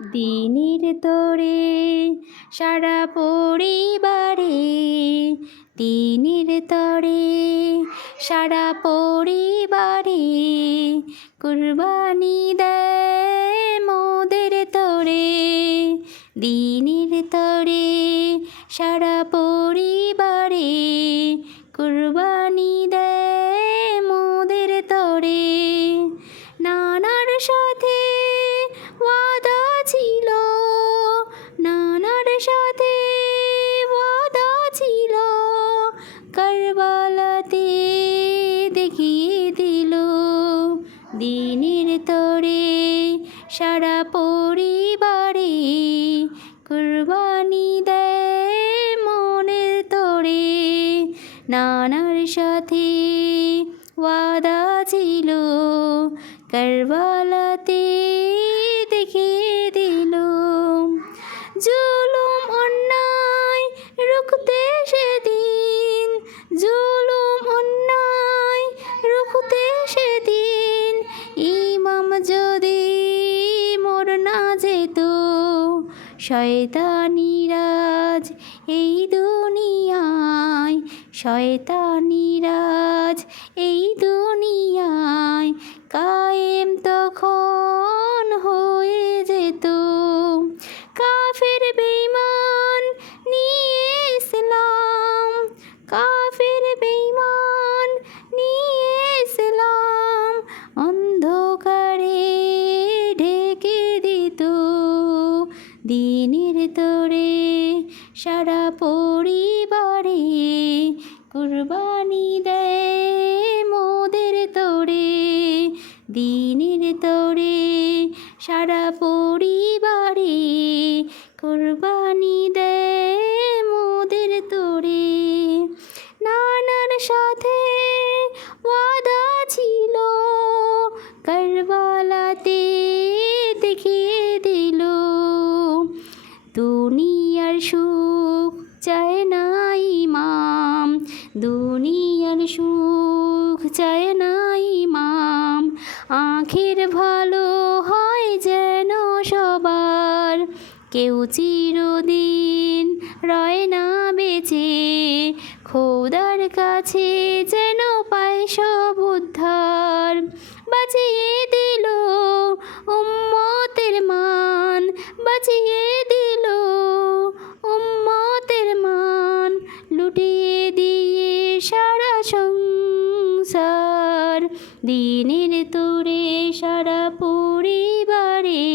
দিনের তরে সারা পরিবারে, দিনের তরে সারা পরিবারে কুরবানি দেয় মোদের তরে। দিনের তরে সারা পরিবারে কুরবানি দেয় মোদের তরে। নানার সাথে ওয়াদা ছিল, নানার সাথে ওয়াদা ছিল, কারবালাতে দেখিয়ে দিল। দিনের তরে সারা পরিবারে কুরবানি দেয় মনের তরে। নানার সাথে ওয়াদা ছিল, কারবালাতে দেখিয়ে দিল। জুলুম অন্যায় রুখতে সেদিন, জুলুম অন্যায় রুখতে সেদিন ইমাম যদি মোর না যেত। শয়তানিরাজ এই দুনিয়ায়, শয়তানিরাজ এই দুনিয়ায় কায়েম তখন হয়ে যেত। কাফের বেঈমান নিয়ে ইসলাম, কাফের বেঈমান নিয়ে ইসলাম অন্ধকারে ঢেকে দিত। দিনের তরে সারা পরিবারে কুরবানি দেয় মোদের তরে। দিনের তরে সারা পরিবারে কুরবানি দেয় মোদের তরে। নানার সাথে ওয়াদা ছিল, কারবালাতে দেখিয়ে দিল। দুনিয়ার সুখ চায় না ইমাম, দুনিয়ার সুখ চায় না ইমাম, আখের ভালো হয় যেন সবার। কেউ চিরদিন রয় না বেঁচে, খোদার কাছে যেন পায় সব উদ্ধার। বাঁচিয়ে দিল উম্মতের মান, বাঁচিয়ে দিল উম্মতের মান, লুটিয়ে দিয়ে সারা সংসার। দিনের তরে সারা পরিবারে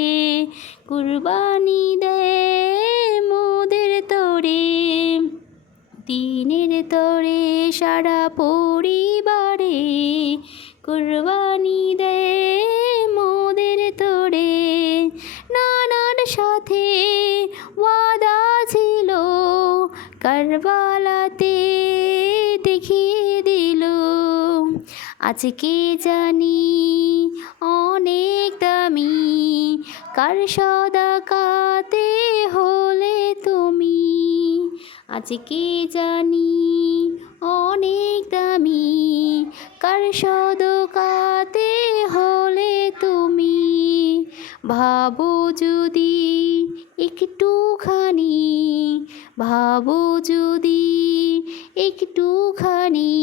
কুরবানি দেয় মোদের তরে। দিনের তরে সারা পরিবারে কুরবানি দেয় মোদের তরে। নানার সাথে ওয়াদা ছিল, কারবালাতে দেখিয়ে দিল। আজকে জানি অনেক দামি, কার সদাকাতে হলে তুমি। আজকে জানি অনেক দামি, কার সদকাতে হলে তুমি। ভাবো যদি একটুখানি, ভাবো যদি একটুখানি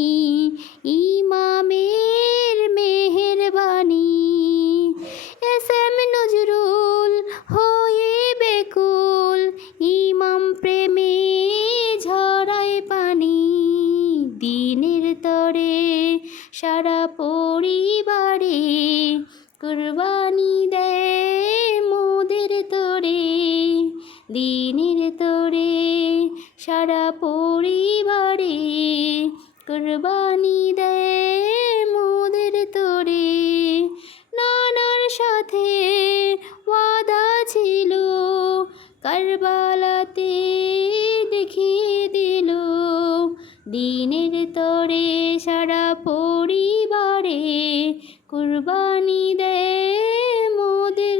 ইমামের মেহেরবানি। এসএম নজরুল হয়ে বেকুল, ইমাম প্রেমে ঝরায় পানি। দিনের তরে সারা পরিবারে কুরবানি দেয় মোদের তরে। দিনের তরে সারা পরিবারে কুরবানি দেয় মোদের তরে। নানার সাথে ওয়াদা ছিল, কারবালাতে দেখিয়ে দিল। দিনের তরে সারা পরিবারে কুরবানি দেয়